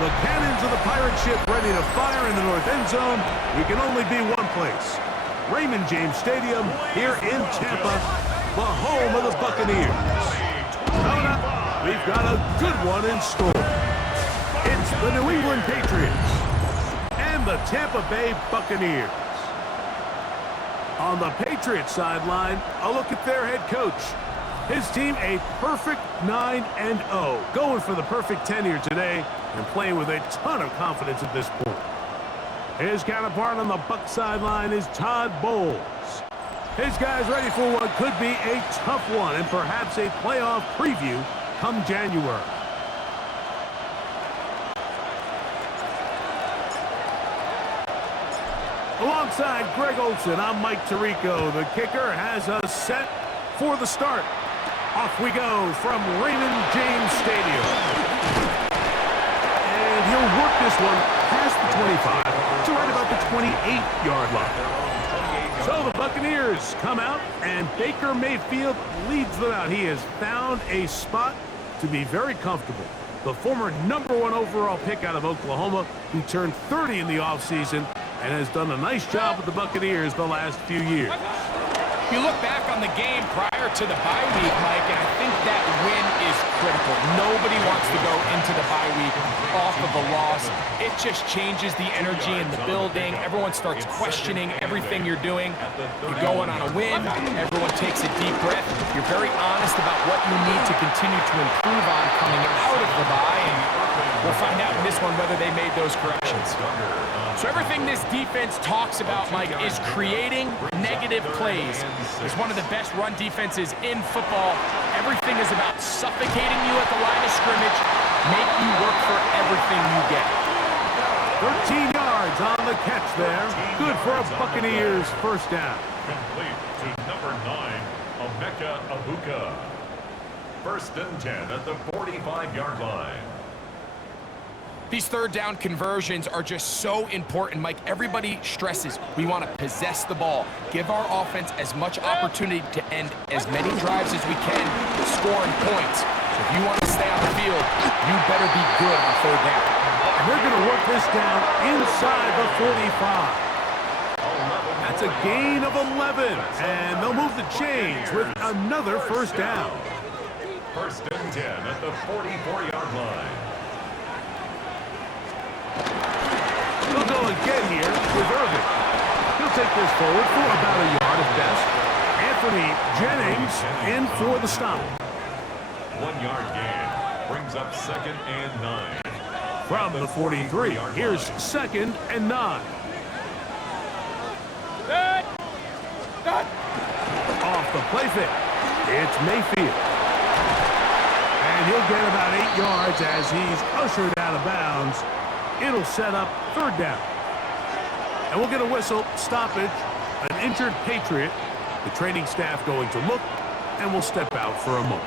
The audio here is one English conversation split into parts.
The cannons of the pirate ship ready to fire in the north end zone. We can only be one place. Raymond James Stadium here in Tampa, the home of the Buccaneers. Coming up, we've got a good one in store. It's the New England Patriots and the Tampa Bay Buccaneers. On the Patriots sideline, a look at their head coach. His team a perfect 9-0, going for the perfect 10 here today and playing with a ton of confidence at this point. His counterpart on the Buck sideline is Todd Bowles. His guys ready for what could be a tough one and perhaps a playoff preview come January. Alongside Greg Olsen, I'm Mike Tirico. The kicker has us set for the start. Off we go from Raymond James Stadium. And he'll work this one past the 25 to right about the 28-yard line. So the Buccaneers come out, and Baker Mayfield leads them out. He has found a spot to be very comfortable. The former #1 overall pick out of Oklahoma, who turned 30 in the offseason and has done a nice job with the Buccaneers the last few years. You look back on the game prior to the bye week, Mike, and I think that win is critical. Nobody wants to go into the bye week off of a loss. It just changes the energy in the building. Everyone starts questioning everything you're doing. You go in on a win. Everyone takes a deep breath. You're very honest about what you need to continue to improve on coming out of the bye, and we'll find out in this one whether they made those corrections. So everything this defense talks about, Mike, is creating negative plays. It's one of the best run defenses in football. Everything is about suffocating you at the line of scrimmage, make you work for everything you get. 13 yards on the catch there. Good for a Buccaneers first down. Complete to number 9, Emeka Egbuka. First and 10 at the 45-yard line. These third down conversions are just so important, Mike. Everybody stresses we want to possess the ball, give our offense as much opportunity to end as many drives as we can, scoring points. So if you want to stay on the field, you better be good on third down. And they're going to work this down inside the 45. That's a gain of 11, and they'll move the chains with another first down. First and 10 at the 44-yard line. They'll go again here with Irving. He'll take this forward for about a yard at best. Anthony Jennings in for the stop. 1 yard gain brings up second and 9. From the 43, here's second and 9. Off the play fake, it's Mayfield. And he'll get about 8 yards as he's ushered out of bounds. It'll set up third down. And we'll get a whistle, stoppage, an injured Patriot. The training staff going to look, and we'll step out for a moment.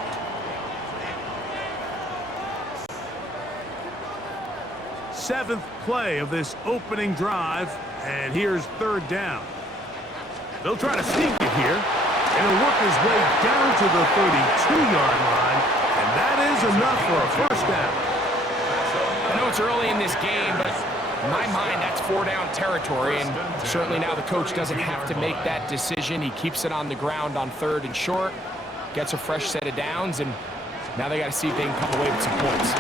Seventh play of this opening drive, and here's third down. They'll try to sneak it here, and he'll work his way down to the 32-yard line, and that is enough for a first down. I know it's early in this game, but in my mind, that's 4-down territory, and certainly now the coach doesn't have to make that decision. He keeps it on the ground on third and short, gets a fresh set of downs, and now they got to see if they can come away with some points.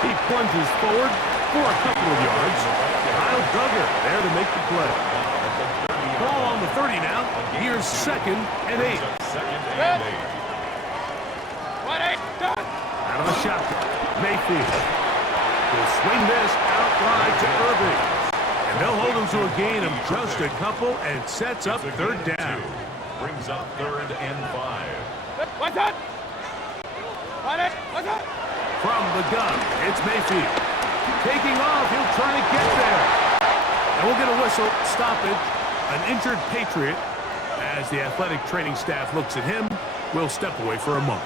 He plunges forward for a couple of yards. Kyle Duggar there to make the play. Ball on the 30 now. Here's second and 8. Out of the shotgun, Mayfield will swing this out wide to Irving. And they'll hold him to a gain of just a couple and sets up third down. Brings up third and 5. What's that? From the gun, it's Mayfield. Taking off, he'll try to get there. And we'll get a whistle, stoppage, an injured Patriot. As the athletic training staff looks at him, we'll step away for a moment.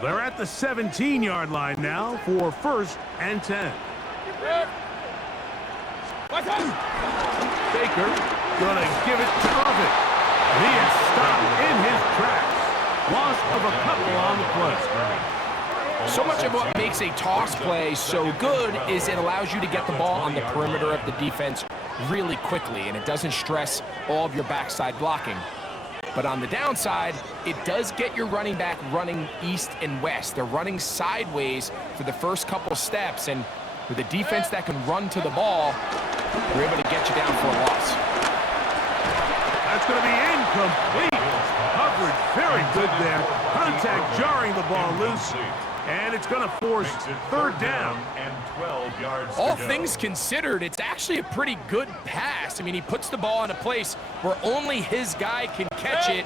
They're at at the 17-yard line now for 1st and 10. Baker gonna give it to Irvin. He is stopped in his tracks. Loss of a couple on the play. So much of what makes a toss play so good is it allows you to get the ball on the perimeter of the defense really quickly, and it doesn't stress all of your backside blocking. But on the downside, it does get your running back running east and west. They're running sideways for the first couple steps, and with a defense that can run to the ball, we're able to get you down for a loss. That's going to be incomplete. Coverage very good there. Contact jarring the ball loose. And it's going to force 3rd down. And 12 yards All to go. things considered, it's actually a pretty good pass. I mean, he puts the ball in a place where only his guy can catch it.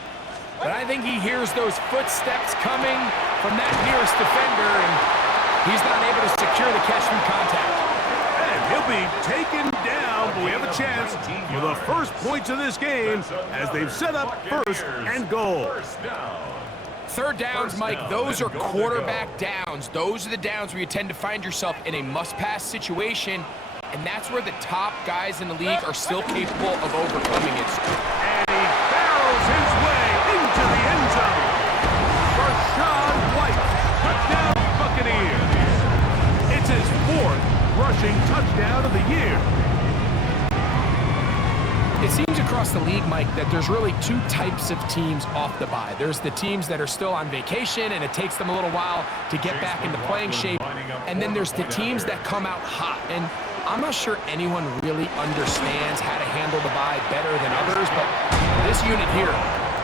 But I think he hears those footsteps coming from that nearest defender, and he's not able to secure the catch through contact. And he'll be taken down, but we have a chance for the first points of this game as they've set up 1st and goal. First down. 3rd downs, Mike, those are quarterback downs. Those are the downs where you tend to find yourself in a must-pass situation, and that's where the top guys in the league are still capable of overcoming it. And he barrels his way into the end zone. Rashad White, touchdown Buccaneers. It's his 4th rushing touchdown of the year. It seems across the league, Mike, that there's really 2 types of teams off the bye. There's the teams that are still on vacation, and it takes them a little while to get back into playing shape. And then there's the teams that come out hot. And I'm not sure anyone really understands how to handle the bye better than others, but this unit here,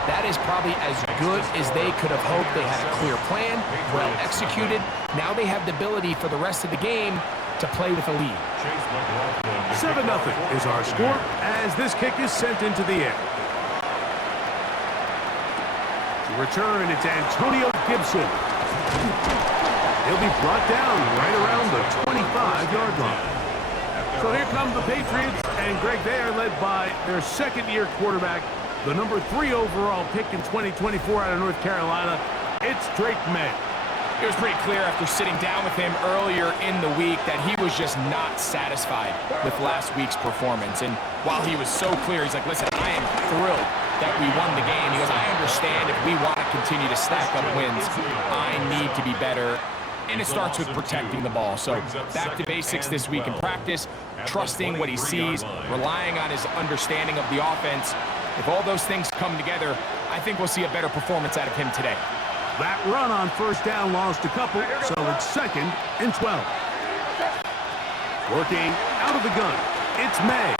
that is probably as good as they could have hoped. They had a clear plan, well executed. Now they have the ability for the rest of the game to play with a lead. 7-0 is our score as this kick is sent into the air. To return, it's Antonio Gibson. He'll be brought down right around the 25-yard line. So here come the Patriots, and Greg, they are led by their 2nd-year quarterback, the number 3 overall pick in 2024 out of North Carolina. It's Drake May. It was pretty clear after sitting down with him earlier in the week that he was just not satisfied with last week's performance. And while he was so clear, he's like, listen, I am thrilled that we won the game. He goes, I understand if we want to continue to stack up wins, I need to be better. And it starts with protecting the ball. So back to basics this week in practice, trusting what he sees, relying on his understanding of the offense. If all those things come together, I think we'll see a better performance out of him today. That run on 1st down lost a couple, so it's 2nd and 12. Working out of the gun, it's May.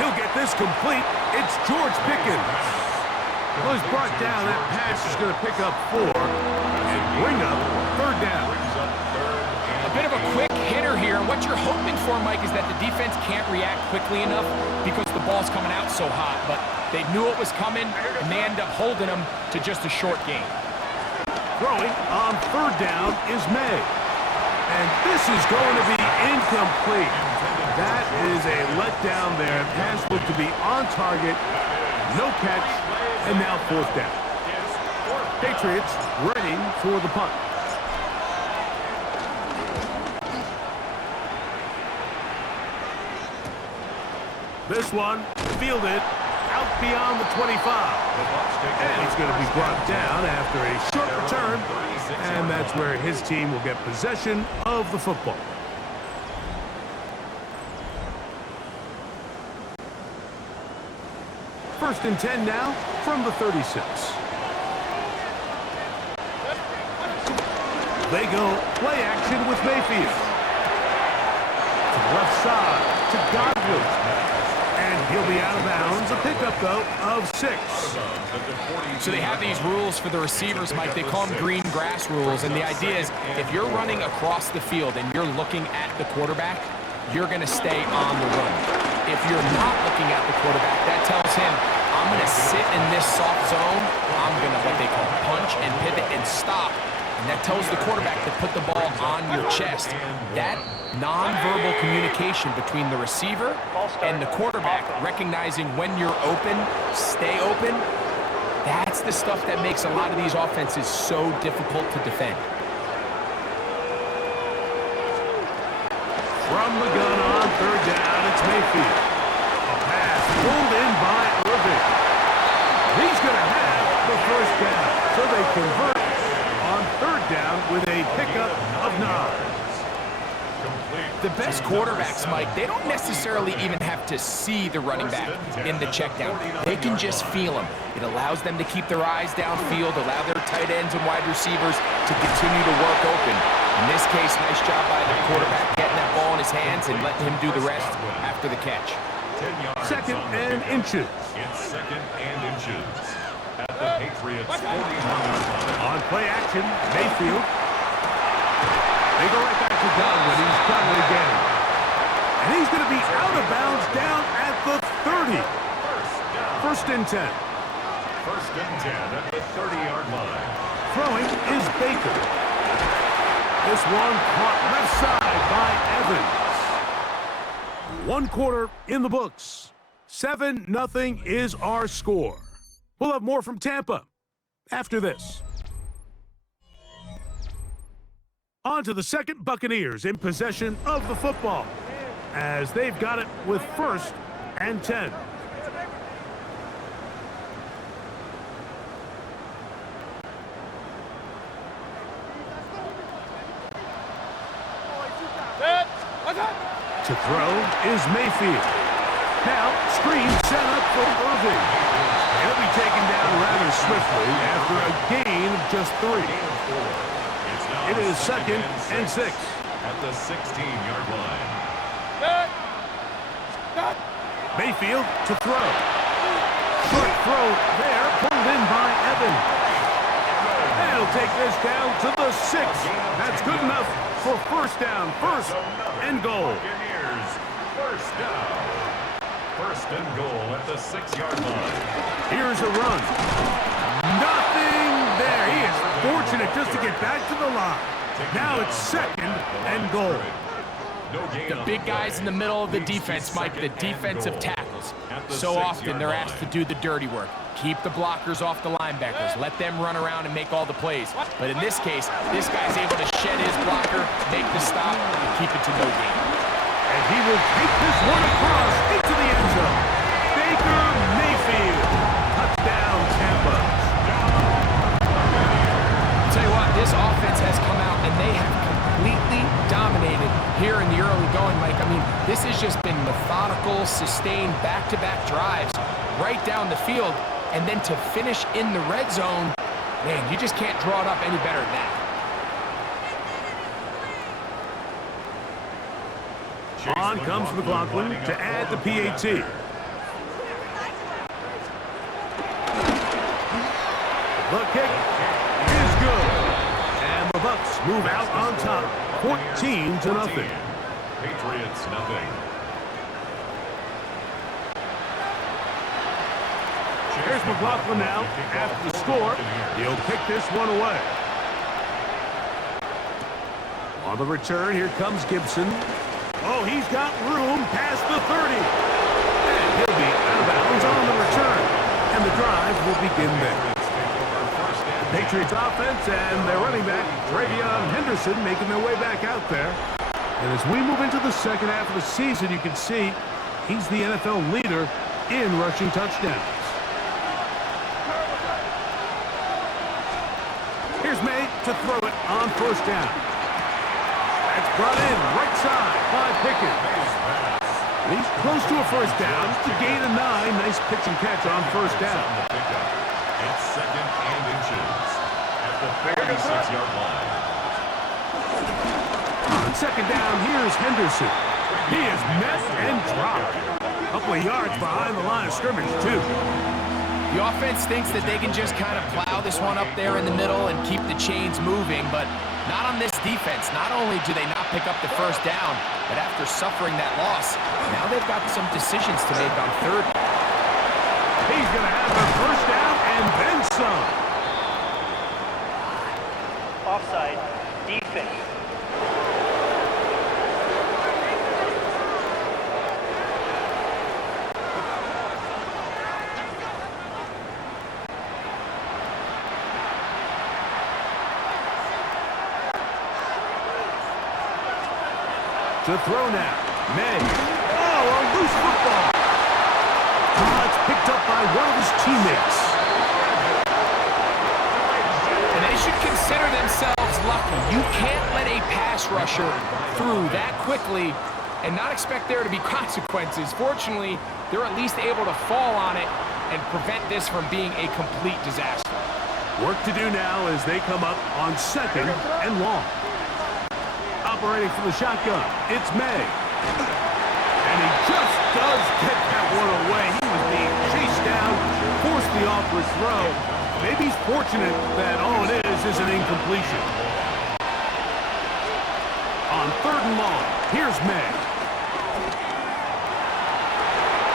He'll get this complete. It's George Pickens. Well, he's brought down. That pass is going to pick up 4 and bring up 3rd down. A bit of a quick hitter here, and what you're hoping for, Mike, is that the defense can't react quickly enough because the ball's coming out so hot. But they knew it was coming, and they end up holding them to just a short gain. Throwing on 3rd down is May. And this is going to be incomplete. That is a letdown there. Pass looked to be on target. No catch. And now 4th down. Patriots ready for the punt. This one fielded out beyond the 25. And he's going to be brought down after a short return. And that's where his team will get possession of the football. First and 10 now from the 36. They go play action with Mayfield. To the left side to Godwin. And he'll be out of bounds. A pickup, though, of 6. So they have these rules for the receivers, Mike. They call them green grass rules. And the idea is if you're running across the field and you're looking at the quarterback, you're going to stay on the run. If you're not looking at the quarterback, that tells him, I'm going to sit in this soft zone. I'm going to what they call punch and pivot and stop. And that tells the quarterback to put the ball on your chest. That nonverbal communication between the receiver and the quarterback, recognizing when you're open, stay open, that's the stuff that makes a lot of these offenses so difficult to defend. From the gun on third down, it's Mayfield. A pass pulled in by Irving. He's going to have the first down. So they convert on third down with a pickup of 9. The best quarterbacks, Mike, they don't necessarily even have to see the running back in the check down. They can just feel him. It allows them to keep their eyes downfield, allow their tight ends and wide receivers to continue to work open. In this case, nice job by the quarterback getting that ball in his hands and letting him do the rest after the catch. 2nd and inches. It's 2nd and inches at the Patriots 41-yard line. On play action, Mayfield. They go right back to Godwin. He's done it again. And he's going to be out of bounds down at the 30. First and 10. First and 10 at the 30-yard line. Throwing is Baker. This one caught left side by Evans. 1 quarter in the books. 7-0 is our score. We'll have more from Tampa after this. On to the second, Buccaneers in possession of the football as they've got it with 1st and 10. To throw is Mayfield. Now, screen set up for Irving. He'll be taken down rather swiftly after a gain of just 3. It is 2nd and 6. At the 16-yard line. Mayfield to throw. Short throw there, pulled in by Evans. And he'll take this down to the 6. That's good enough for first down, 1st and goal. Buccaneers, first down. 1st and goal at the 6-yard line. Here's a run. Nothing there. He is fortunate just to get back to the line. Now it's 2nd and goal. The big guys in the middle of the defense, Mike, the defensive tackles. So often they're asked to do the dirty work. Keep the blockers off the linebackers. Let them run around and make all the plays. But in this case, this guy's able to shed his blocker, make the stop, and keep it to no gain. And he will take this one across into the end zone. Baker Mayfield. Touchdown, Tampa. I'll tell you what, this offense has come out and they have completely dominated here in the early going, Mike. I mean, this has just been methodical, sustained, back-to-back drives right down the field. And then to finish in the red zone, man, you just can't draw it up any better than that. On comes McLaughlin to add the PAT. The kick is good. And the Bucs move out on top, 14-0. Patriots, nothing. Here's McLaughlin now after the score. He'll kick this one away. On the return, here comes Gibson. Oh, he's got room past the 30. And he'll be out of bounds on the return. And the drive will begin there. Patriots offense and their running back, Travion Henderson, making their way back out there. And as we move into the second half of the season, you can see he's the NFL leader in rushing touchdowns. Here's May to throw it on 1st down. That's brought in right side by Pickett. He's close to a 1st down. To gain a 9. Nice pitch and catch on 1st down. It's 2nd and inches at the 36-yard line. On 2nd down, here's Henderson. He is met and dropped. A couple of yards behind the line of scrimmage, too. The offense thinks that they can just kind of plow this one up there in the middle and keep the chains moving, but not on this defense. Not only do they not pick up the 1st down, but after suffering that loss, now they've got some decisions to make on 3rd. He's going to have the 1st down and then some. Offside, defense. To throw now. May. Oh, a loose football. Oh, it's picked up by one of his teammates. And they should consider themselves lucky. You can't let a pass rusher through that quickly and not expect there to be consequences. Fortunately, they're at least able to fall on it and prevent this from being a complete disaster. Work to do now as they come up on 2nd and long. Operating from the shotgun, it's May. And he just does get that one away. He was being chased down, forced the awkward throw. Maybe he's fortunate that all it is an incompletion. On 3rd and long, here's May.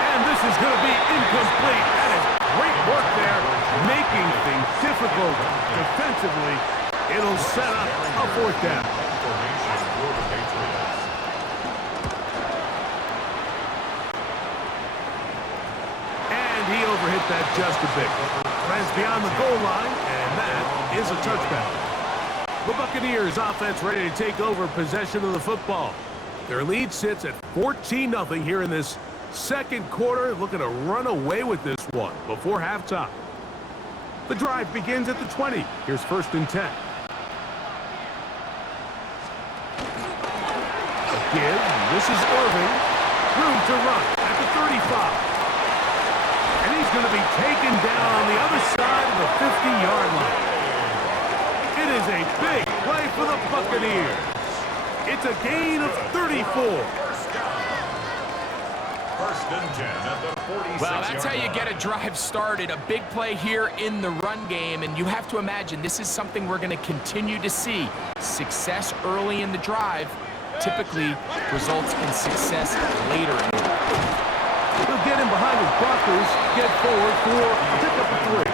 And this is going to be incomplete. That is great work there, making things difficult defensively. It'll set up a 4th down. And he overhit that just a bit. Runs beyond the goal line, and that is a touchdown. The Buccaneers offense ready to take over possession of the football. Their lead sits at 14-0 here in this 2nd quarter, looking to run away with this one before halftime. The drive begins at the 20. Here's 1st and 10. A give. This is Irving. Room to run at the 35. And he's going to be taken down on the other side of the 50-yard line. It is a big play for the Buccaneers. It's a gain of 34. 1st and 10 at the 46-yard Well, that's how you line. get a drive started. A big play here in the run game, and you have to imagine this is something we're going to continue to see. Success early in the drive typically results in success later in the drive. He'll get him behind his blockers, get forward for a pickup of 3.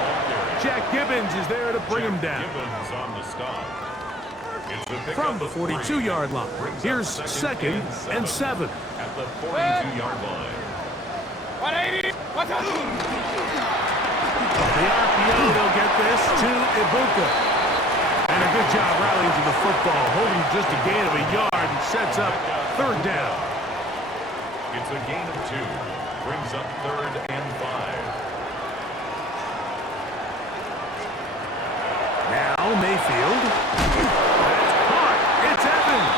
Jack Gibbons is there to bring him down. Gibbons on the stop. It's a pickup From the of 3. 42-yard line, here's 2nd and 7. At the 42-yard line. 180. What's up? The RPO, they'll get this to Ibuka. And a good job rallying to the football, holding just a gain of a yard and sets up 3rd down. It's a gain of 2. Brings up 3rd and 5. Now Mayfield. That's caught. It's Evans.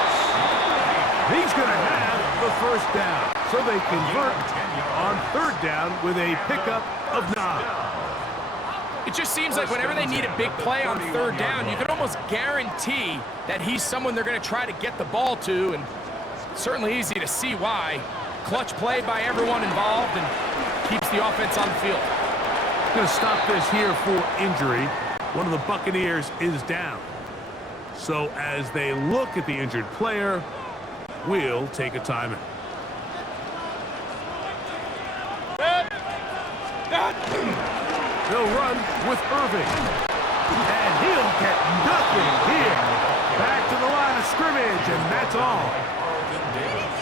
He's going to have the 1st down. So they convert on 3rd down with a pickup of 9. It just seems like whenever they need a big play on 3rd down, you can almost guarantee that he's someone they're going to try to get the ball to, and it's certainly easy to see why. Clutch play by everyone involved and keeps the offense on the field. Going to stop this here for injury. One of the Buccaneers is down. So as they look at the injured player, we'll take a timeout. They'll run with Irving. And he'll get nothing here. Back to the line of scrimmage, and that's all.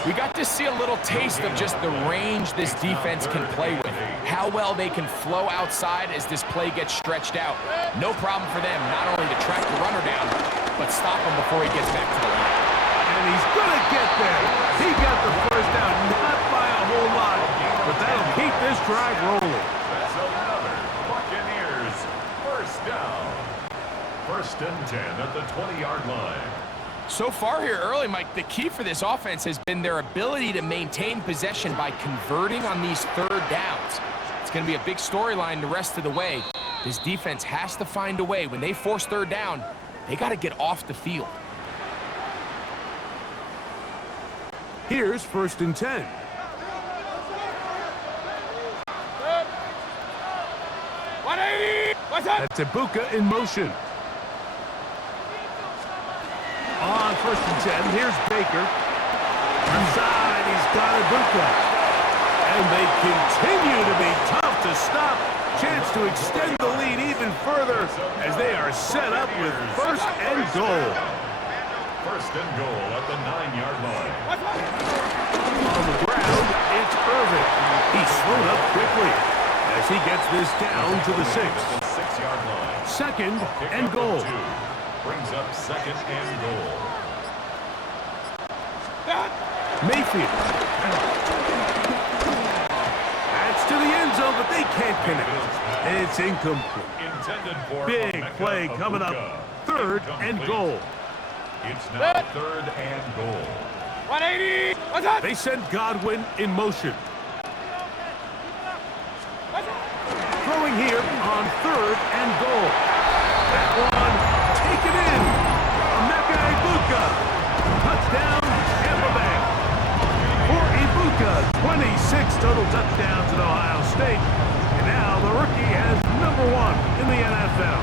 We got to see a little taste of just the range this defense can play with. How well they can flow outside as this play gets stretched out. No problem for them not only to track the runner down, but stop him before he gets back to the line. And he's going to get there. He got the 1st down, not by a whole lot, but that'll keep this drive rolling. That's another Buccaneers 1st down. 1st and 10 at the 20-yard line. So far here early, Mike, the key for this offense has been their ability to maintain possession by converting on these 3rd downs. It's going to be a big storyline the rest of the way. This defense has to find a way. When they force 3rd down, they got to get off the field. Here's 1st and 10. That's Ibuka in motion. On 1st and 10, here's Baker. Inside, he's got Ibuka. And they continue to be tough to stop. Chance to extend the lead even further as they are set up with 1st and goal. 1st and goal at the 9-yard line. On the ground, it's Irving. He's slowed up quickly as he gets this down to the 6. 6-yard line. 2nd and goal. 2. Brings up 2nd and goal. Mayfield. That's to the end zone, but they can't connect. It's incomplete. Big play coming up. 3rd and goal. It's now 3rd and goal. 180. They send Godwin in motion. Throwing here on 3rd and goal. That one taken in. Emeka Ibuka. Touchdown, Tampa Bay. For Ibuka, 26 total touchdowns at Ohio State. And now the rookie has number 1 in the NFL.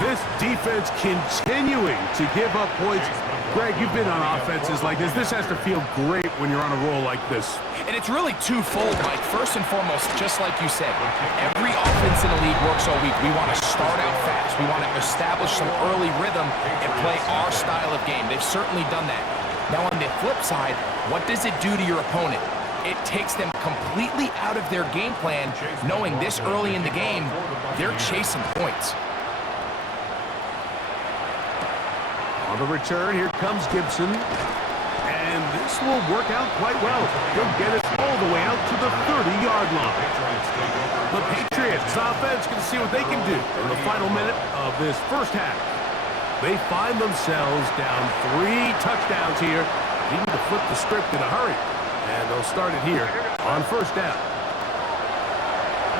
This defense continuing to give up points. Greg, you've been on offenses like this. This has to feel great when you're on a roll like this. And it's really twofold, Mike. First and foremost, just like you said, every offense in the league works all week. We want to start out fast. We want to establish some early rhythm and play our style of game. They've certainly done that. Now, on the flip side, what does it do to your opponent? It takes them completely out of their game plan, knowing this early in the game, they're chasing points. On the return, here comes Gibson. And this will work out quite well. He'll get it all the way out to the 30-yard line. The Patriots offense can see what they can do in the final minute of this first half. They find themselves down 3 touchdowns here. Need to flip the script in a hurry. And they'll start it here on 1st down.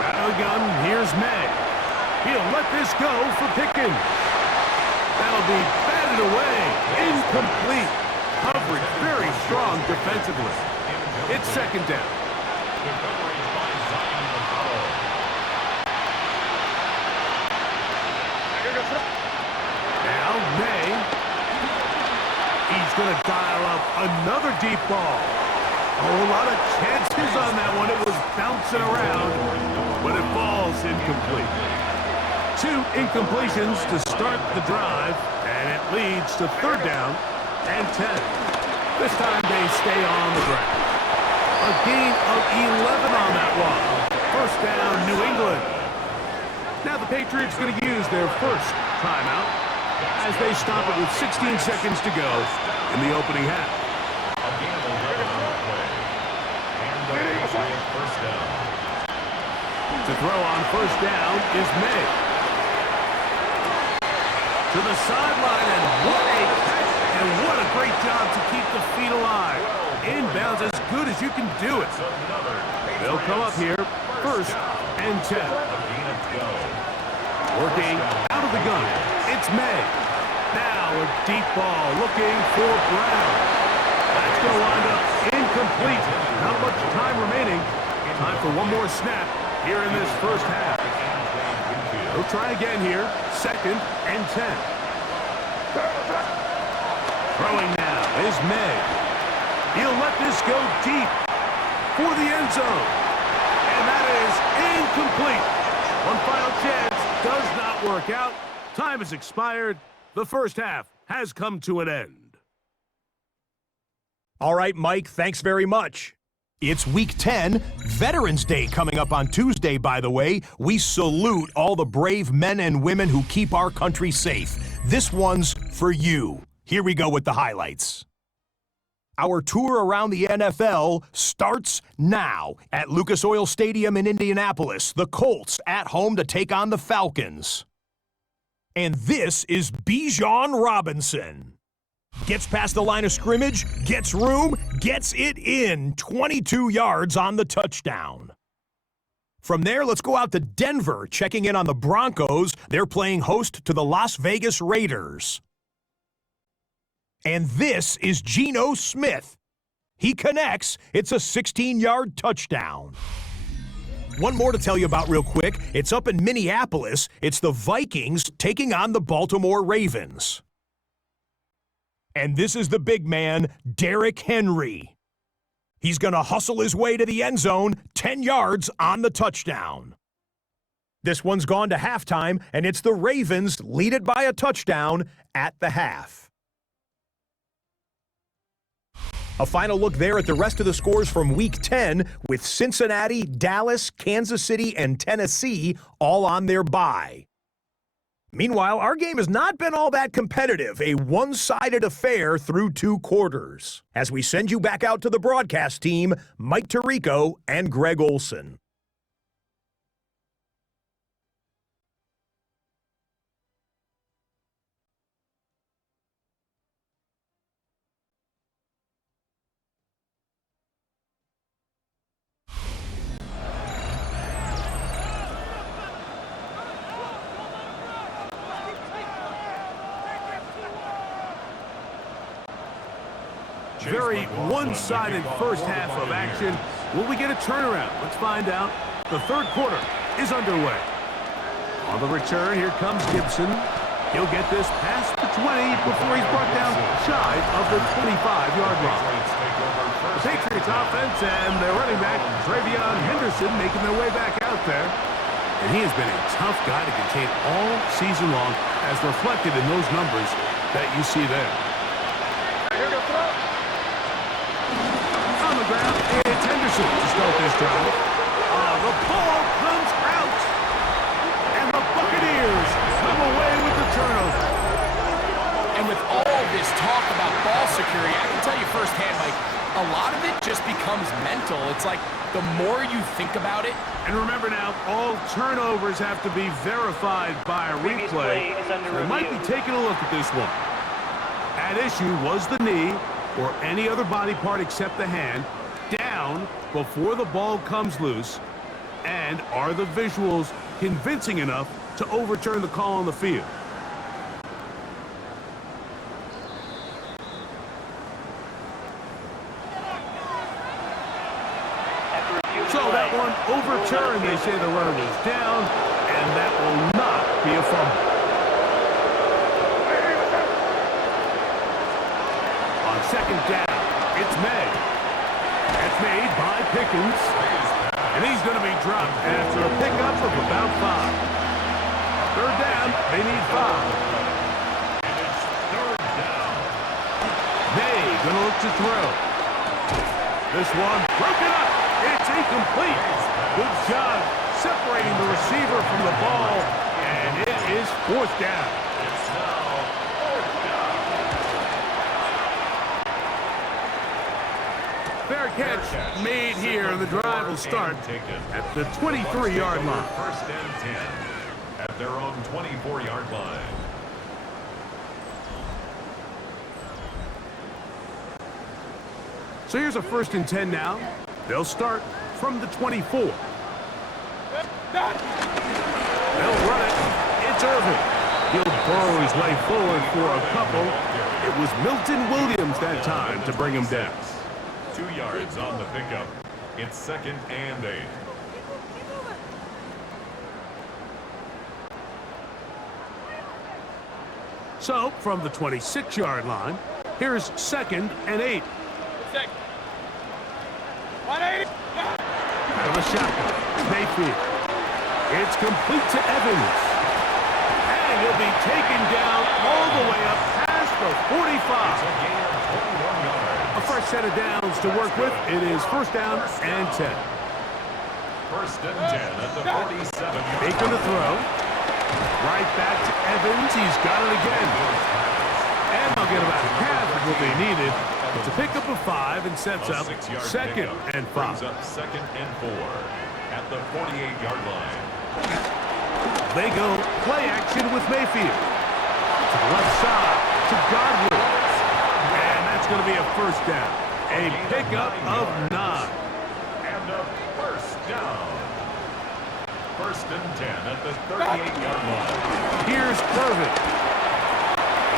Out of the gun, here's May. He'll let this go for Pickens. That'll be batted away. Incomplete. Coverage very strong defensively. It's 2nd down. Now May. He's going to dial up another deep ball. A whole lot of chances on that one. It was bouncing around, but it falls incomplete. 2 incompletions to start the drive, and it leads to 3rd down and 10. This time they stay on the ground. A gain of 11 on that one. 1st down, New England. Now the Patriots going to use their first timeout as they stop it with 16 seconds to go in the opening half. To throw on 1st down is May. To the sideline, and what a catch, and what a great job to keep the feet alive. Inbounds as good as you can do it. They'll come up here, 1st and 10. Working out of the gun, it's May. Now a deep ball looking for Brown. That's going to wind up incomplete. Not much time remaining. Time for one more snap here in this first half. They'll try again here, 2nd and 10. Throwing now is May. He'll let this go deep for the end zone. And that is incomplete. One final chance does not work out. Time has expired. The first half has come to an end. All right, Mike, thanks very much. It's Week 10, Veterans Day coming up on Tuesday, by the way. We salute all the brave men and women who keep our country safe. This one's for you. Here we go with the highlights. Our tour around the NFL starts now at Lucas Oil Stadium in Indianapolis. The Colts at home to take on the Falcons. And this is Bijan Robinson. Gets past the line of scrimmage, gets room, gets it in. 22 yards on the touchdown. From there, let's go out to Denver, checking in on the Broncos. They're playing host to the Las Vegas Raiders. And this is Geno Smith. He connects. It's a 16-yard touchdown. One more to tell you about real quick. It's up in Minneapolis. It's the Vikings taking on the Baltimore Ravens. And this is the big man, Derrick Henry. He's going to hustle his way to the end zone, 10 yards on the touchdown. This one's gone to halftime, and it's the Ravens lead it by a touchdown at the half. A final look there at the rest of the scores from Week 10 with Cincinnati, Dallas, Kansas City, and Tennessee all on their bye. Meanwhile, our game has not been all that competitive, a one-sided affair through 2 quarters. As we send you back out to the broadcast team, Mike Tirico and Greg Olson. Very one-sided first half of action. Will we get a turnaround? Let's find out. The third quarter is underway. On the return, here comes Gibson. He'll get this past the 20 before he's brought down shy of the 25-yard line. The Patriots offense and their running back, Travion Henderson, making their way back out there. And he has been a tough guy to contain all season long, as reflected in those numbers that you see there. On the ground, it's Henderson to start this drive. The ball comes out, and the Buccaneers come away with the turnover. And with all this talk about ball security, I can tell you firsthand, Mike, a lot of it just becomes mental. It's like the more you think about it. And remember now, all turnovers have to be verified by a replay. We might be taking a look at this one. At issue was the knee, or any other body part except the hand, down before the ball comes loose. And are the visuals convincing enough to overturn the call on the field? So that one overturned. They say the runner was down, and that will not be a fumble. On second down, it's May. That's made by Pickens. And he's going to be dropped after a pickup of about 5. Third down, they need 5. And it's third down. May going to look to throw. This one broken up. It's incomplete. Good job separating the receiver from the ball. And it is 4th down. It's now fourth down. Fair catch made here, and the drive will start at the 23-yard line. First and 10 at their own 24-yard line. So here's a 1st and 10 now. They'll start from the 24. They'll run it. It's Irvin. He'll burrow his way forward for a couple. It was Milton Williams that time to bring him down. 2 yards on the pickup. It's 2nd and 8. So from the 26-yard line, here's 2nd and 8. Out of the shotgun, Mayfield. It's complete to Evans. And he'll be taken down all the way up past the 45. A fresh set of downs to work with. It is 1st down and 10. 1st and 10 at the 47. Baker to throw. Right back to Evans. He's got it again. And they'll get about half of what they needed. It's a pickup of 5 and sets up 2nd and 5. Brings up 2nd and 4 at the 48-yard line. They go play action with Mayfield. To the left side to Godwin. And that's going to be a 1st down. A pickup of 9. And a 1st down. 1st and 10 at the 38-yard line. Here's Irvin.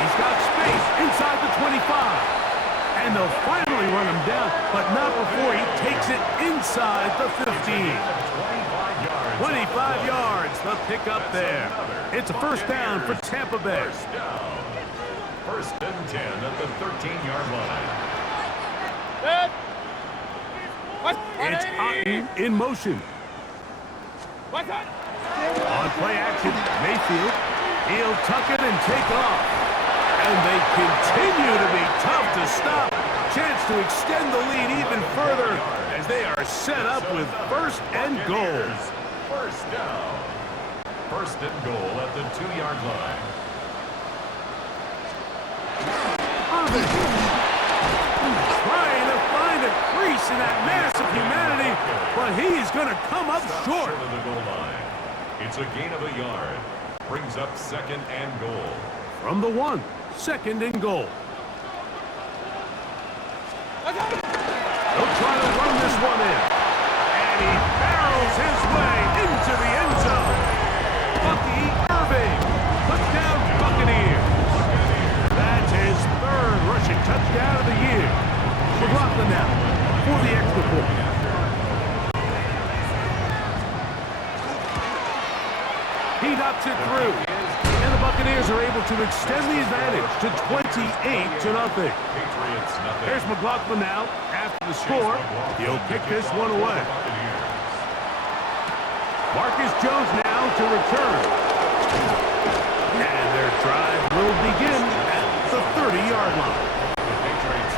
He's got space inside the 25. And they'll finally run him down, but not before he takes it inside the 15. 25 yards, the pickup there. It's a 1st down for Tampa Bay. 1st and 10 at the 13-yard line. It's Otten in motion. On play action, Mayfield. He'll tuck it and take off. And they continue to be tough to stop. Chance to extend the lead even further as they are set up with 1st and goal. 1st down. first and goal at the 2-yard line. Irvin trying to find a crease in that mass of humanity, but he's going to come up short. Of the goal line. It's a gain of a yard. Brings up second and goal. From the 1, second and goal. He'll try to run this one in. And he barrels his way into the end zone. Bucky Irving. Touchdown, Buccaneers. That's his 3rd rushing touchdown of the year. McLaughlin now for the extra point. He knocks it through. And the Buccaneers are able to extend the advantage to 28-0. Patriots nothing. Here's McLaughlin now. After the score, he'll kick this one away. Marcus Jones now to return. And their drive will begin at the 30-yard line.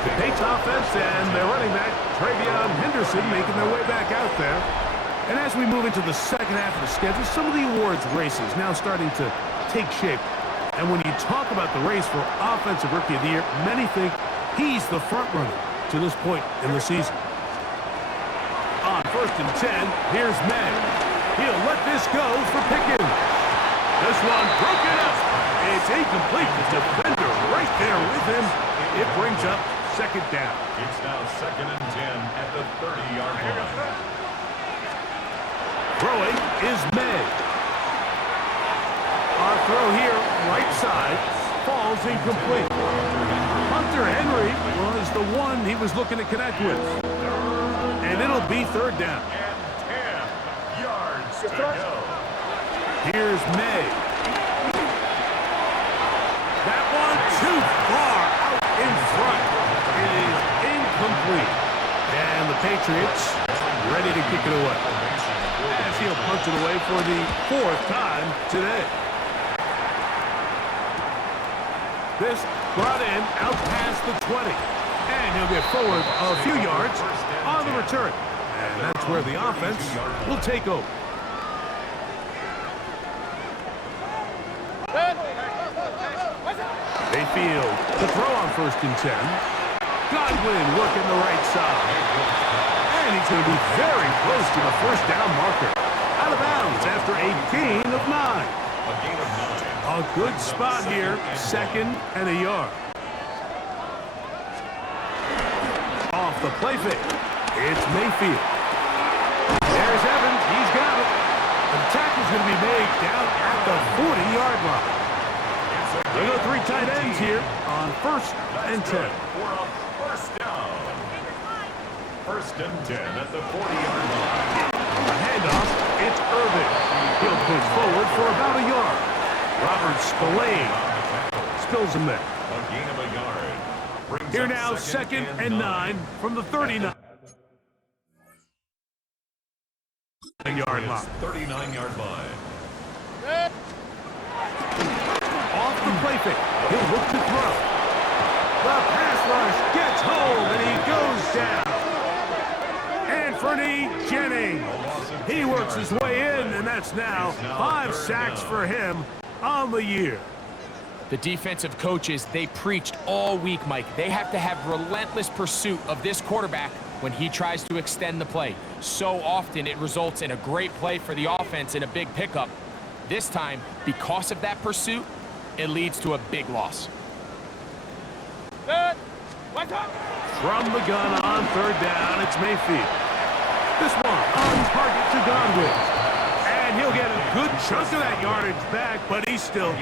The Patriots offense and their running back, Travion Henderson, making their way back out there. And as we move into the second half of the schedule, some of the awards races now starting to take shape. And when you talk about the race for Offensive Rookie of the Year, many think he's the front runner to this point in the season. On 1st and 10, here's May. He'll let this go for Pickens. This one broken up. It's incomplete. The defender right there with him. It brings up second down. It's now second and 10 at the 30-yard line. Throwing is May. Our throw here, right side, falls incomplete. Hunter Henry was the one he was looking to connect with. And it'll be 3rd down. And 10 yards to go. Here's May. That one too far out in front. It is incomplete. And the Patriots ready to kick it away. As he'll punt it away for the 4th time today. This brought in out past the 20. And he'll get forward a few yards on the return. And that's where the offense will take over. Mayfield to throw on 1st and 10. Godwin working the right side. And he's going to be very close to the 1st down marker. Out of bounds after a gain of 9. A gain of 9. A good spot here, 2nd and a yard. Off the play fake, it's Mayfield. There's Evans, he's got it. The tackle's going to be made down at the 40-yard line. There go 3 tight ends here on 1st and 10. For a first down. 1st and 10 at the 40-yard line. A handoff, it's Irvin. He'll push forward for about a yard. Robert Spillane spills him there. A gain of a yard. Brings Here up now, 2nd and 9 from the 39. Yard line. 39-yard line. Off the play fake. He'll look to throw. The pass rush gets home and he goes down. Anthony Jennings. He works his way in, and that's now 5 sacks for him on the year. The defensive coaches, they preached all week, Mike. They have to have relentless pursuit of this quarterback when he tries to extend the play. So often it results in a great play for the offense and a big pickup. This time, because of that pursuit, it leads to a big loss. From the gun on 3rd down, it's Mayfield. This one on target to Godwin. And he'll get a good chunk of that yardage back, but he's still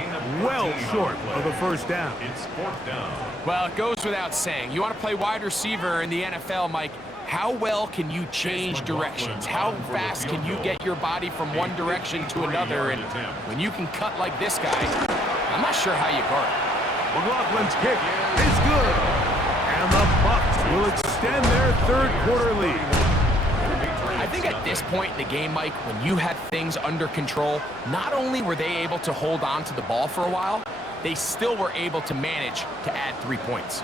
well short of the 1st down. It's 4th down. Well, it goes without saying. You want to play wide receiver in the NFL, Mike, how well can you change directions? How fast can you get your body from one direction to another? And when you can cut like this guy, I'm not sure how you guard it. McLaughlin's kick is good. And the Bucs will extend their 3rd quarter lead. I think at this point in the game, Mike, when you have things under control, not only were they able to hold on to the ball for a while, they still were able to manage to add 3 points.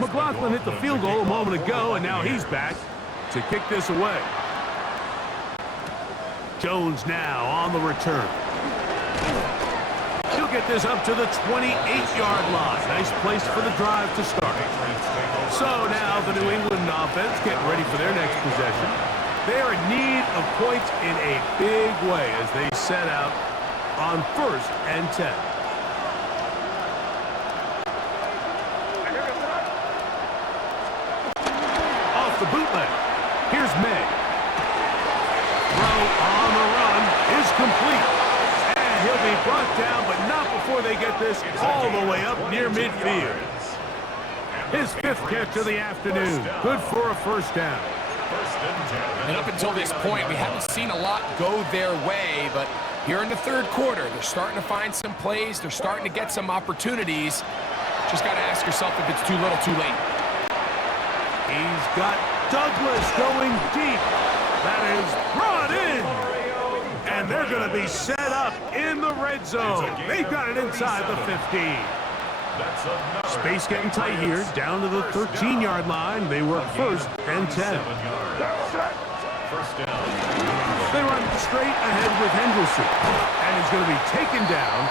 McLaughlin hit the field goal a moment ago, and now he's back to kick this away. Jones now on the return. He'll get this up to the 28-yard line. Nice place for the drive to start. So now the New England offense getting ready for their next possession. They are in need of points in a big way as they set out on 1st and 10. Off the bootleg. Here's May. Throw on the run is complete. And he'll be brought down, but not before they get this all the way up near midfield. His 5th catch of the afternoon. Good for a first down. And up until this point, we haven't seen a lot go their way, but here in the 3rd quarter, they're starting to find some plays. They're starting to get some opportunities. Just got to ask yourself if it's too little, too late. He's got Douglas going deep. That is brought in. And they're going to be set up in the red zone. They've got it inside the 15. Space getting tight here, down to the 13-yard line. They work 1st and 10. They run straight ahead with Henderson. And he's going to be taken down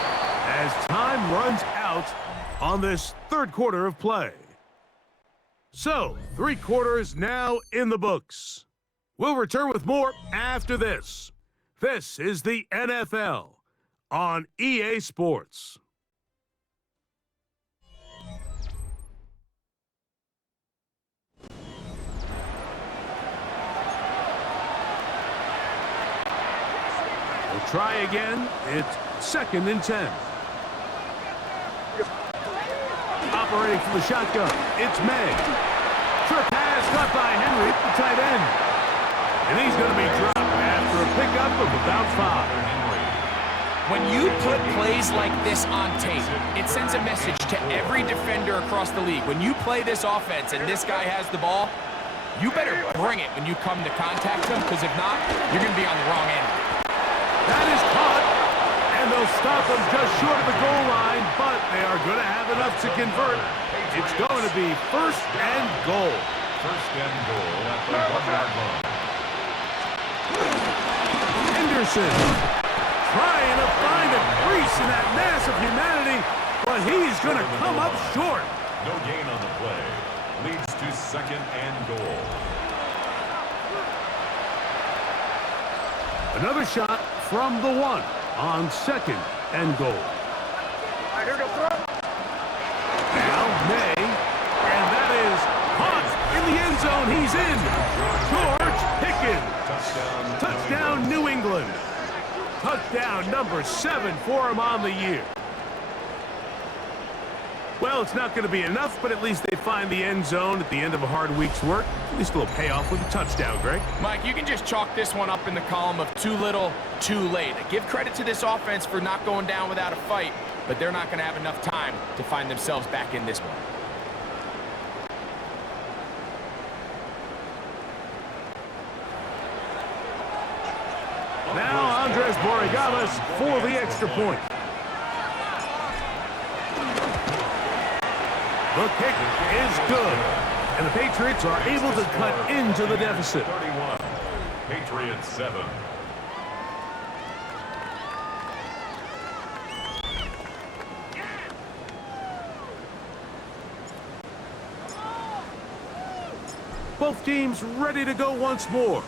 as time runs out on this 3rd quarter of play. So, 3 quarters now in the books. We'll return with more after this. This is the NFL on EA Sports. We'll try again. It's 2nd and 10. Operating from the shotgun, it's May. Short pass caught by Henry, the tight end. And he's going to be dropped after a pickup of about 5. When you put plays like this on tape, it sends a message to every defender across the league. When you play this offense and this guy has the ball, you better bring it when you come to contact him, because if not, you're going to be on the wrong end. That is caught, and they'll stop him just short of the goal line, but they are going to have enough to convert. It's going to be 1st and goal. 1st and goal at the 1-yard line. Henderson trying to find a crease in that mass of humanity, but he's going to come up short. No gain on the play. Leads to 2nd and goal. Another shot from the 1 on 2nd and goal. Now May, and that is caught in the end zone. He's in. George Pickens. Touchdown, New England. Touchdown number 7 for him on the year. Well, it's not going to be enough, but at least they find the end zone at the end of a hard week's work. At least a little payoff with a touchdown, Greg. Mike, you can just chalk this one up in the column of too little, too late. I give credit to this offense for not going down without a fight, but they're not going to have enough time to find themselves back in this one. Now Andres Borregamas for the extra point. The kick is good, and the Patriots are able to cut into the deficit. 31, Patriots 7. Both teams ready to go once more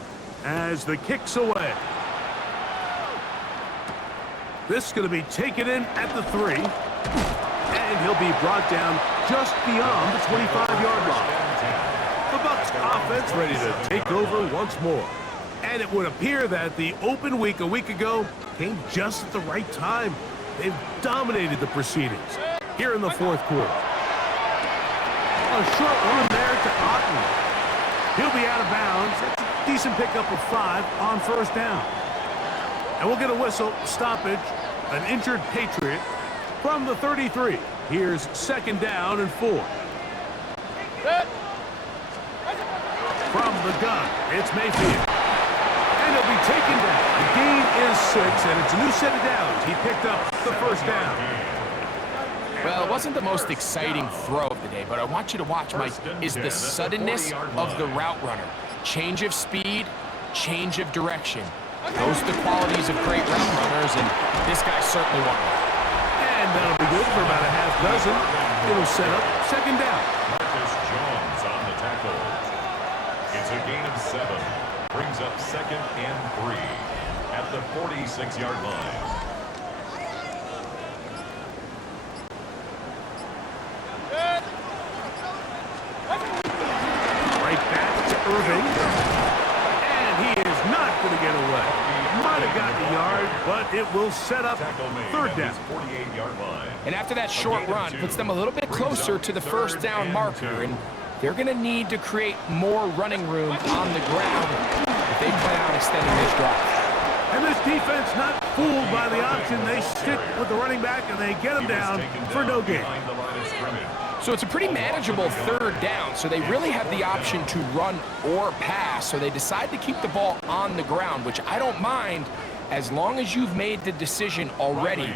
as the kick's away. This is going to be taken in at the 3, and he'll be brought down just beyond the 25-yard line. The Bucs offense ready to take over once more. And it would appear that the open week a week ago came just at the right time. They've dominated the proceedings here in the 4th quarter. A short run there to Otten. He'll be out of bounds. That's a decent pickup of 5 on 1st down. And we'll get a whistle, stoppage, an injured Patriot from the 33. Here's 2nd down and 4. From the gun, it's Mayfield. And he'll be taken down. The gain is 6, and it's a new set of downs. He picked up the 1st down. Well, it wasn't the most exciting throw of the day, but I want you to watch, Mike, is the suddenness of the route runner. Change of speed, change of direction. Those are the qualities of great route runners, and this guy's certainly one of them. And that'll be good for about a half dozen. It'll set up second down. Marcus Jones on the tackle. It's a gain of 7. Brings up 2nd and 3 at the 46-yard line. Right back to Irving. And he is not going to get away. Might have gotten a yard, but it will set up third down. 48-yard line. And after that short run, puts them a little bit closer to the first down marker, and they're going to need to create more running room on the ground if they plan on extending this drive. And this defense not fooled by the option. They stick with the running back, and they get him down for no gain. Behind the line of scrimmage. So it's a pretty manageable third down, so they really have the option to run or pass, so they decide to keep the ball on the ground, which I don't mind as long as you've made the decision already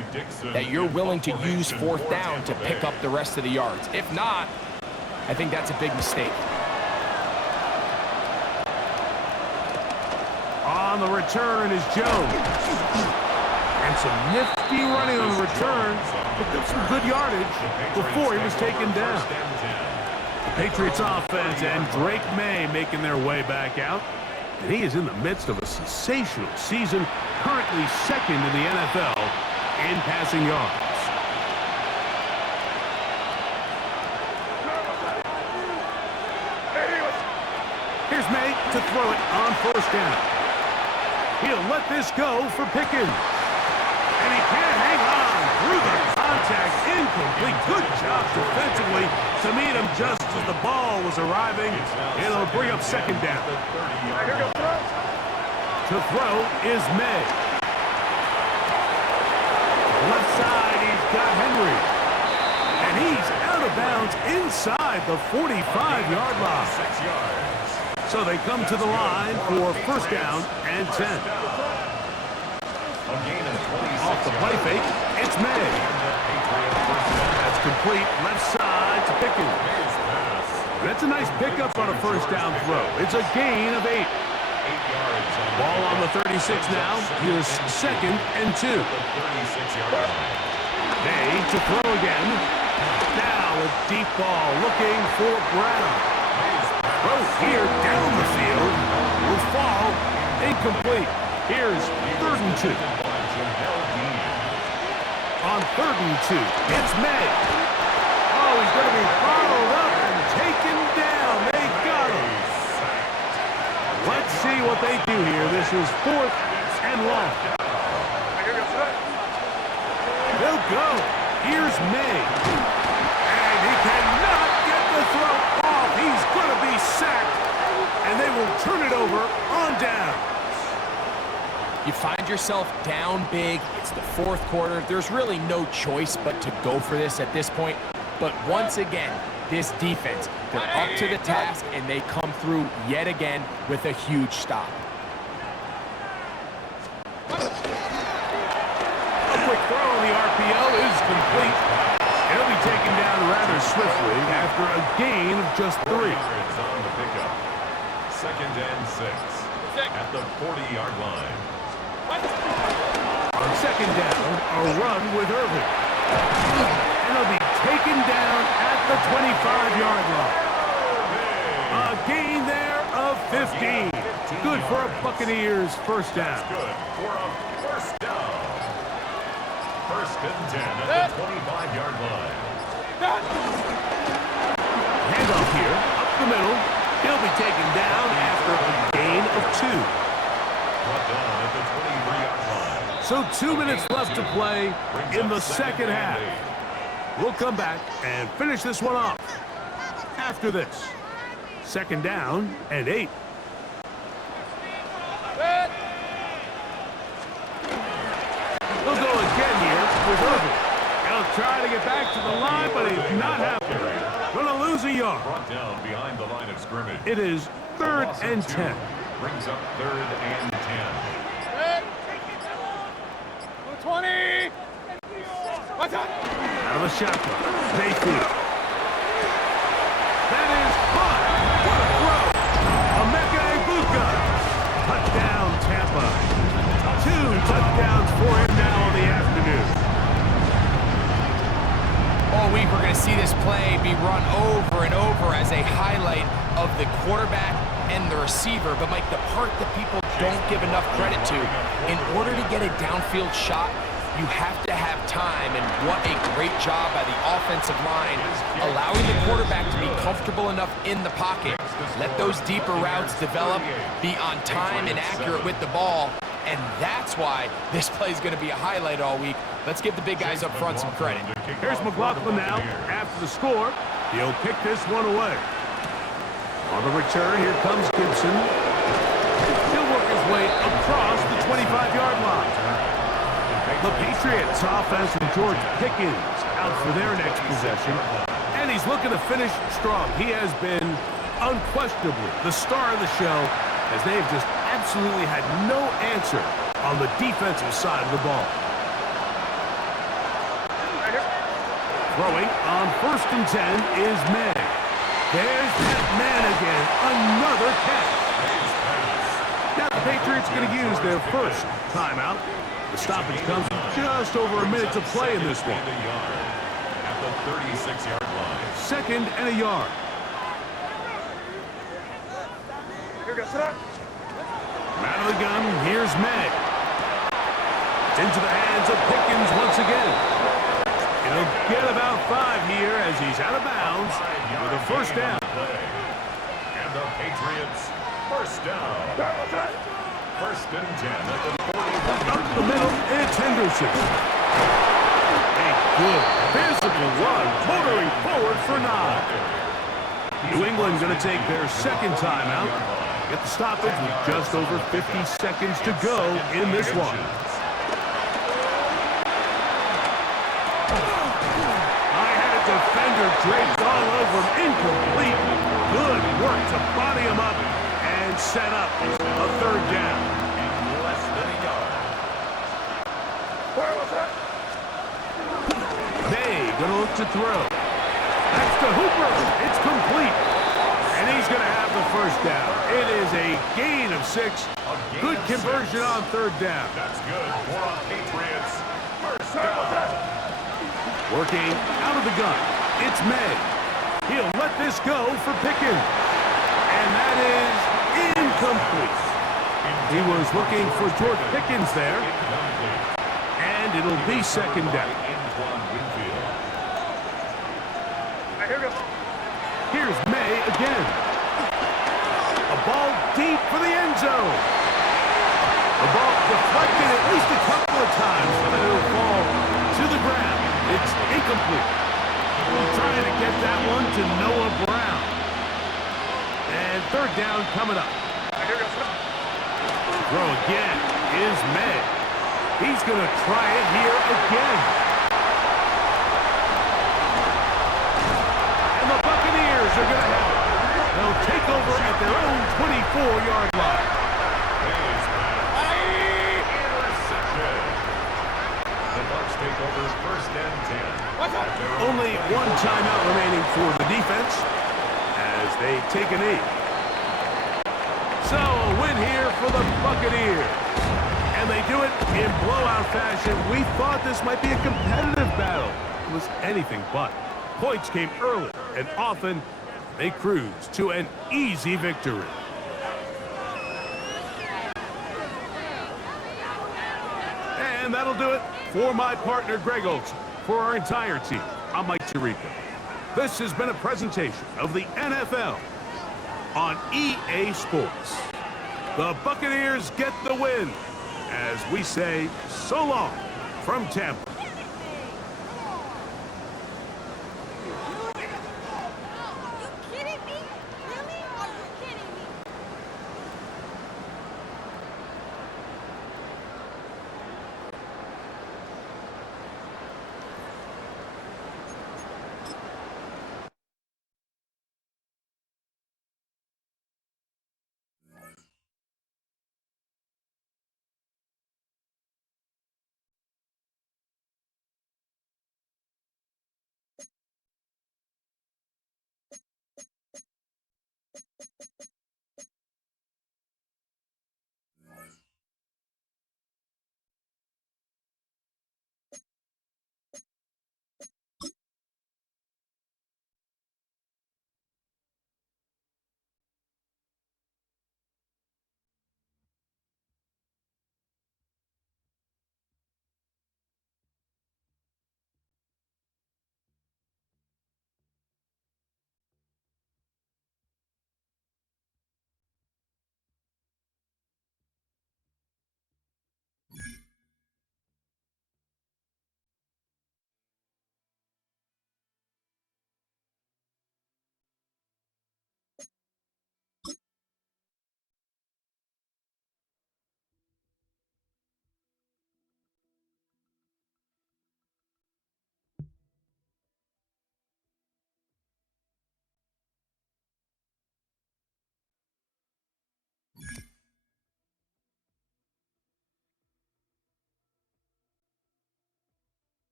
that you're willing to use fourth down to pick up the rest of the yards. If not, I think that's a big mistake. On the return is Jones. And some nifty running on the return. Picked up some good yardage before he was taken down. The Patriots offense and Drake May making their way back out. And he is in the midst of a sensational season, currently second in the NFL in passing yards. Here's May to throw it on first down. He'll let this go for Pickens. And he can't hang on through the contact. Incomplete. Good job defensively to meet him just as the ball was arriving. It'll bring up second down. To throw is May. Left side, he's got Henry. And he's out of bounds inside the 45-yard line. 6 yards. So they come to the line for first down and 10. A gain of 26 Off the play fake, it's May. That's complete left side to Pickens. That's a nice pickup on a first down throw. It's a gain of 8. 8 yards. Ball on the 36 now. Here's second and 2. 36-yard line. May to throw again. Now a deep ball looking for Brown. Throw here down the field will fall incomplete. Here's third and 2. On third and 2, it's May. Oh, he's going to be bottled up and taken down. They got him. Let's see what they do here. This is fourth and long. They'll go. Here's May. And he cannot get the throw off. He's going to be sacked. And they will turn it over on down. You find yourself down big. It's the fourth quarter. There's really no choice but to go for this at this point. But once again, this defense, they're up to the task, and they come through yet again with a huge stop. A quick throw on the RPO is complete. He'll be taken down rather swiftly after a gain of just 3. 4 yards on the pickup. Second and 6 at the 40-yard line. On second down, a run with Irving. And he'll be taken down at the 25-yard line. A gain there of 15. Good for a Buccaneers first down. Good for a first down. First and 10 at the 25-yard line. Handoff here, up the middle. He'll be taken down after a gain of 2. Brought down at the 23-yard line. So 2 minutes left to play in the second half. We'll come back and finish this one off after this. Second down and 8. They'll go again here with Irving. He'll try to get back to the line, but he's not happening. Gonna lose a yard. Brought down behind the line of scrimmage. It is third and 10. Brings up third and 10. 20! What's up? Out of the shotgun, Mayfield. That is hot. What a throw. Emeka Egbuka. Touchdown, Tampa. this play be run over and over as a highlight of the quarterback and the receiver, but Mike, the part that people don't give enough credit to, in order to get a downfield shot, you have to have time, and what a great job by the offensive line, allowing the quarterback to be comfortable enough in the pocket, let those deeper routes develop, be on time and accurate with the ball, and that's why this play is going to be a highlight all week. Let's give the big guys up front some credit. Here's McLaughlin now. After the score, he'll kick this one away. On the return, here comes Gibson. He'll work his way across the 25-yard line. The Patriots offense with George Pickens out for their next possession. And he's looking to finish strong. He has been unquestionably the star of the show, as they've just absolutely had no answer on the defensive side of the ball. Throwing on 1st and 10 is May. There's that man again. Another catch. Now the Patriots going to use their first timeout. The stoppage comes just over a minute to play in this one. At the 36-yard line. 2nd and a yard. Out of the gun, here's May. It's into the hands of Pickens once again. He'll get about 5 here as he's out of bounds with a first down. And the Patriots first down. 1st and 10 at the 41. Up the middle, it's Henderson. A good physical run, motoring forward for 9. New England going to take their 2nd timeout. Get the stoppage with just over 50 seconds to go in this one. I had a defender draped all over him, incomplete. Good work to body him up and set up a 3rd down. Less than a yard. May gonna look to throw. That's to Hooper. It's complete. And he's gonna have the first down. It is a gain of 6. Good conversion on 3rd down. That's good for the Patriots. First down. Working out of the gun. It's May. He'll let this go for Pickens. And that is incomplete. He was looking for George Pickens there. And it'll be 2nd down. Here's May again. A ball deep for the end zone. The ball deflected at least a couple of times, but it'll fall to the ground. It's incomplete. Trying to get that one to Noah Brown. And 3rd down coming up. Throw again is May. He's going to try it here again. And the Buccaneers are going to have it. They'll take over at their own 24-yard line. The Bucs take over 1st and 10. Only 1 timeout remaining for the defense as they take a knee. So, a win here for the Buccaneers. And they do it in blowout fashion. We thought this might be a competitive battle. It was anything but. Points came early and often. They cruised to an easy victory. And that'll do it for my partner, Greg Olson. For our entire team, I'm Mike Tirico. This has been a presentation of the NFL on EA Sports. The Buccaneers get the win as we say so long from Tampa.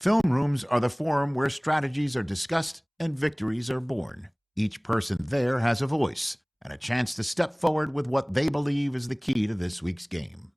Film rooms are the forum where strategies are discussed and victories are born. Each person there has a voice and a chance to step forward with what they believe is the key to this week's game.